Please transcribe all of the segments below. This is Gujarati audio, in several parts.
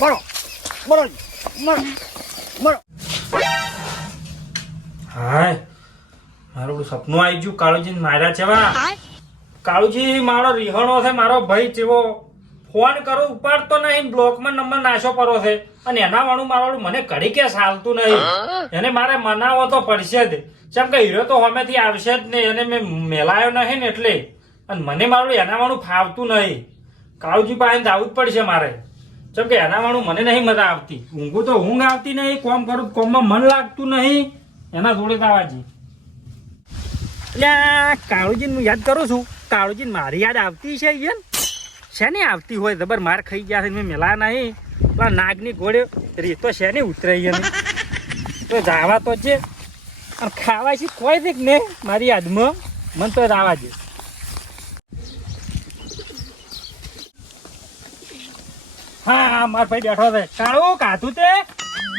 મરો મરો મરો મરો. હાય મારું બધું સપનું આવી ગયું કાળુજી માર્યા છે વા કાળુજી મારો રિહણો છે મારો ભાઈ જેવો. ફોન કરો ઉપાડતો નહીં બ્લોકમાં નંબર નાશો પરો છે. અને એના વાળું મારું મને કડી કે ચાલતું નહીં. એને મારે મનાવો તો પડશે જ. જેમ કે હીરો તો હમેથી આવશે જ નહીં એને મેં મેલાયો નહીં ને એટલે. અને મને મારું એના વાળું ફાવતું નહીં. કાળુજી પાસે જવું જ પડશે મારે. જેમ કે એના વાળું મને નહીં મજા આવતી. ઊંઘું તો ઊંઘ આવતી નહીં, કોમ કરું, કોમમાં મન લાગતું નહીં. એના જોડે કાવાજી એટલે કાળુજીને હું યાદ કરું છું, કાળુજીને મારી યાદ આવતી છે ઈયન? શેની આવતી હોય? જબર માર ખાઈ ગયા છે, મેં મેલા નહીં. પેલા નાગની ઘોડે રીતો શેની ઉતરે ઈયન તો જાવા તો છે. ખાવા છે કોઈ દીક ને, મારી યાદમાં. મને તો જાવા દે માર ભાઈ બેઠો છે. કાળો કાધું તે.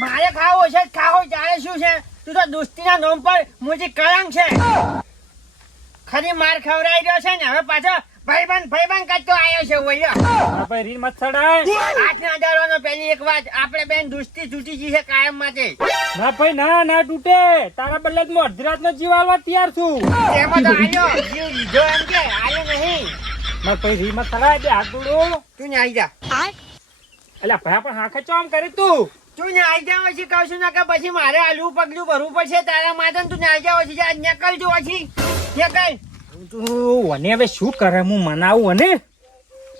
મારે ખાવો છે ખાવો જાણે શું છે? તું તો દોસ્તીના નામ પર મુજી કલંક છે. ખરી માર ખવડાવી રહ્યો છે ને હવે પાછો ભાઈબંધ ભાઈબંધ કરતો આવ્યો છે બોલ્યો ભાઈ રીન મત ચડાય. હાથના દરવાનો પહેલી એક વાત આપણે બેન દોસ્તી તૂટી ગઈ છે કાયમ માટે. ના ભાઈ ના ના તૂટે. તારા બદલે જ હું અડધી રાતનો જીવ આલવા તૈયાર છું. એમાં તો આવ્યો જીવ લીધો એમ કે આવ્યો નહીં. માર ભાઈ રીન મત ચડાય બે હાથ તું ને આવી જા. એટલે ભાઈ પણ હાખે ચોમ કરે તું. તું ને આવી જાવ પછી કહું છું કે પછી મારે આલુ પગલું ભરવું પડશે તારા ને તું ને આવી જાવ પછી નકલ જો પછી. કઈ તું અને હવે શું કરે હું મનાવું અને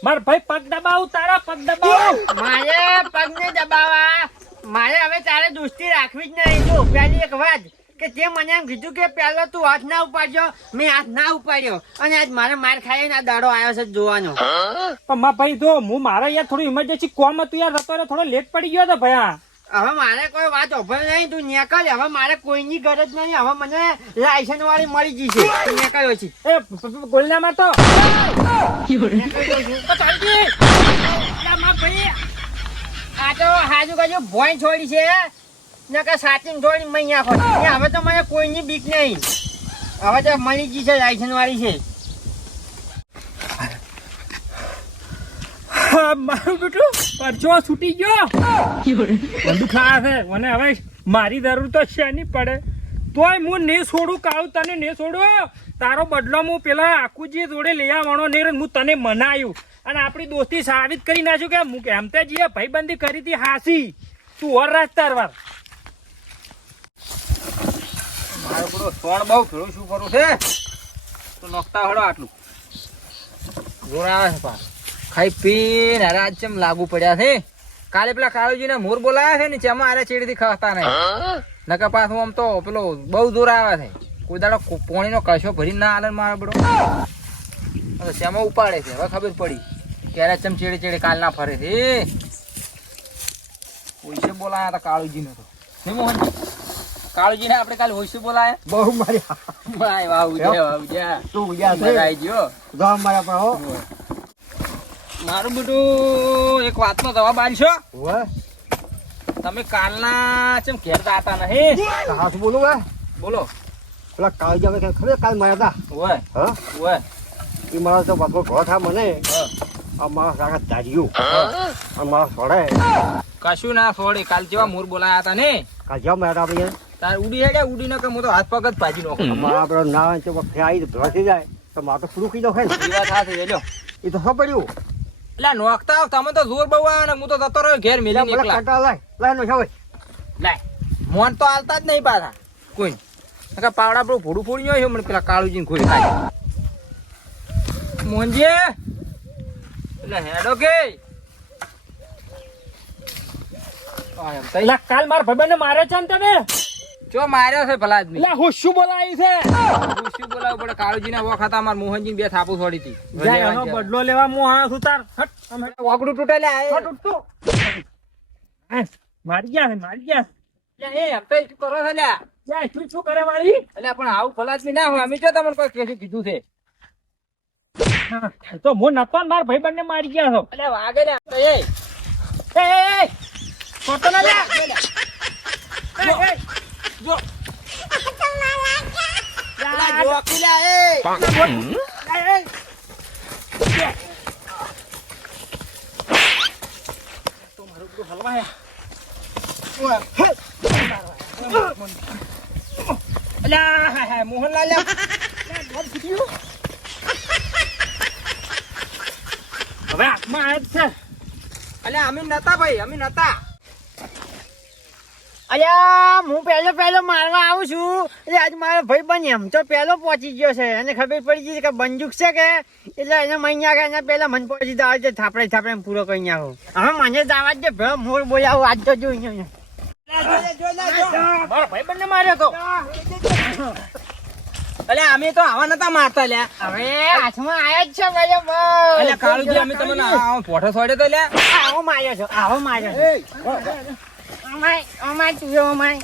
માર ભાઈ પગ દબાવું તારા પગ દબાવું. મારે પગને દબાવા મારે હવે તારે દોસ્તી રાખવી જ નહીં. જો પેલી એક વાત. કે તે મને એમ કીધું કે પહેલો તું હાથ ના ઉપાડ્યો મેં હાથ ના ઉપાડ્યો. અને આજ મારે માર ખાઈને આ દાડો આવ્યો છે જોવાનો. પણ માં ભાઈ જો હું મારા યાર થોડું ઇમરજન્સી કોમ હતું યાર રતો ને થોડો લેટ પડી ગયો હતો ભયા હવે મારે કોઈ વાત ઓભળ નહીં તું નીકળ. હવે મારે કોઈની ગરજ નહીં. હવે મને લાયસન્સ વાળી મળી ગઈ છે. તું નીકળ્યો છે એ ગોલનામાં તો તો ભાઈ, આ તો હાજુ બાજુ ભોંય છોડી છે. નકર સાચીને છોડી મેં અહીંયા હવે તો મને કોઈની બીક નહીં. હવે તો ગઈ છે લાયસન વાળી છે મારું બેટું, પરચો છૂટી ગયો. બધું ખા છે. મને હવે મારી જરૂર તો છે નહીં પડે. તોય હું ને છોડું કાળું તને ને છોડું. તારો બદલો હું પેલા આખુજી જોડે લઈ આવવાનો ને હું તને મનાયું. અને આપણી દોસ્તી સાબિત કરી નાખ્યું કે હું કેમ તે જઈએ ભાઈબંધી કરી હતી હાસી. તું ઓર રાજ તારવાર મારો બહુ ફેરું શું કરું છે. તો નોખતા હળો આટલું. જોર આવે છે ખાઈ પીને અરે આજ ચેમ લાગુ પડ્યા છે. કાલે પેલા કાળુજીને મોર બોલાયા છે ને ચેમાં આરે ચેડીથી ખાતા નહીં. નકર પાછું આમ તો પેલો બહુ જોર આવે છે. કોઈ દાડો પોણીનો કશો ભરી ના આલે મારે બધો હવે ઉપાડે છે? હવે ખબર પડી. ક્યારે ચમ ચેડે ચેડે કાલ ના ફરે છે. હોઈશે બોલાયા હતા કાળુજીને તો. હે મોહનજી કાળુજીને આપણે કાલે હોઈશે બોલાય બહુ મારી ભાઈ વાવ ઉજ્યા વાવ ઉજ્યા તું ગયો ગામ મારા પર હો. મારું બધું એક વાતનો જવાબ આલશો? હવે. તમે કાલના ચેમ ઘેર જાતા નહીં? સાસ બોલું હે. બોલો. પેલા કાલ જાવે કે ખબર કાલ માર્યા ઓય હ? ઓય એ મારા તો બાપો ઘર થા મને. આ મારા કાકા દાજ્યું આ મારા સોડે કશું ના છોડે કાલ જેવા મોર બોલાયા હતા ને કાલ જાવ મારા આપણે તાર ઉડી હેડે ઉડી ન કે હું તો હાથ પગ જ ભાજી નાખું. આપણે ના તો વખતે આવી ભેળ જાય તો તો પૂરું કીધો હે ને. એ વાત સાચી વેલ્યો એ તો શું પડ્યું એટલે નોખતા આવ તમે તો જોર બહુ આવે ને હું તો જતો રહ્યો ઘેર મેલી નીકળા કાંટા લાય લાય નો છાવે લાય. મોન તો હાલતા જ નહીં પાછા. કોઈ નકર પાવડા પર ભોડું ફોડી હોય મને પેલા કાળુજીને ખોઈ ખાય મોંજે એટલે હેડો કે. આ એમ કાલ મારા ભાઈબંધને મારે છે ને તને ચો માર્યો છે ભલા આદમી લા હું શું બોલાવી છે હું શું બોલાવું પડે કાળુજીના વખત અમાર મોહનજી બે થાપુ છોડી હતી જાય એનો બદલો લેવા હું સુતાર હટ અમે વાગડું તૂટે લે હટ ઉઠતો. મારી ગયા મારી ગયા એ એમ તો શું કરો છે લ્યા જાય શું શું કરે મારી એટલે પણ આવું ભલા આદમી ના હોય અમે જો તમને કોઈ કેસું કીધું છે તો હું નતો માર ભાઈ બંને મારી ગયા છો એટલે વાગે ને એ એ એ ના લે જો. મોહનલાલ હવે હાથમાં આવે છે. અલ્યા અમે નતા ભાઈ અમે નતા. અલ્યા હું પહેલો પહેલો મારવા આવું છું. એટલે આજ મારો ભાઈ બની એમ. તો પહેલો પહોંચી ગયો છે. એને ખબર પડી ગઈ કે બંદૂક છે કે? એટલે એને મહિના કે એના પહેલા મન પહોંચી દાવ છે થાપડે થાપડે પૂરો કરી નાખો. હવે મને દાવા દે ભે મોર બોલાવું આજ તો જોઈ અહીંયા મારો ભાઈ બંને માર્યો તો. અલે અમે તો આવા નતા મારતા લે હવે હાથમાં આયા જ છે બરાબર અલે કાળુજી અમે તમને પોઠો છોડ્યો તો લે આવો માર્યો છો આવો માર્યો છો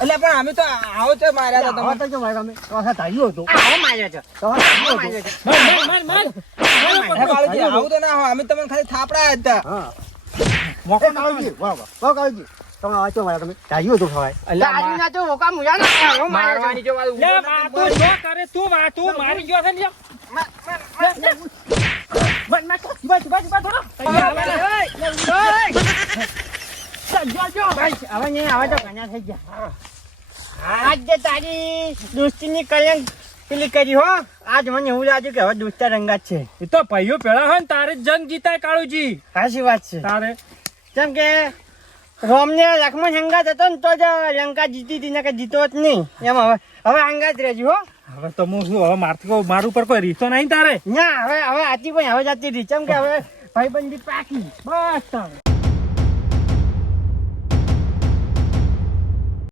અલ્યા પણ અમે તો આવો છે માર્યા હતા તમે તો માર્યો છો. આવો માર્યો છો. માર માર માર માર. અરે કાળુજી આવું તો ના હોય. અમે તમને ખાલી થાપડા જ હતા. તારી ના તો હોકા મુયા ના આવો મારવાની જો વાત લે વાતું જો કરે તું વાતું. મારી ગયો છે ને હવે નહીં હવે તો ઘણા થઈ ગયા આજ જે તારી? દોસ્તીની કલંક પેલી કરી હો આજ મને એવું લાગ્યું કે હવે દોસ્તા રંગાત છે એ તો ભાઈઓ પેલા હોય ને તારે જંગ જીતાય કાળુજી સાચી વાત છે તારે કેમ કે રોમને લક્ષ્મણ હંગાત હતો ને તો જ લંકા જીતી હતી ને કે જીતો જ નહીં એમ હવે હવે હંગાત રહેજો હો હવે તો હું શું હવે મારથી મારું પર કોઈ રીતો નહીં તારે? ના હવે હવે આથી પણ હવે જાતી રહી. કેમ કે હવે ભાઈબંધી પાકી. બસ તારે.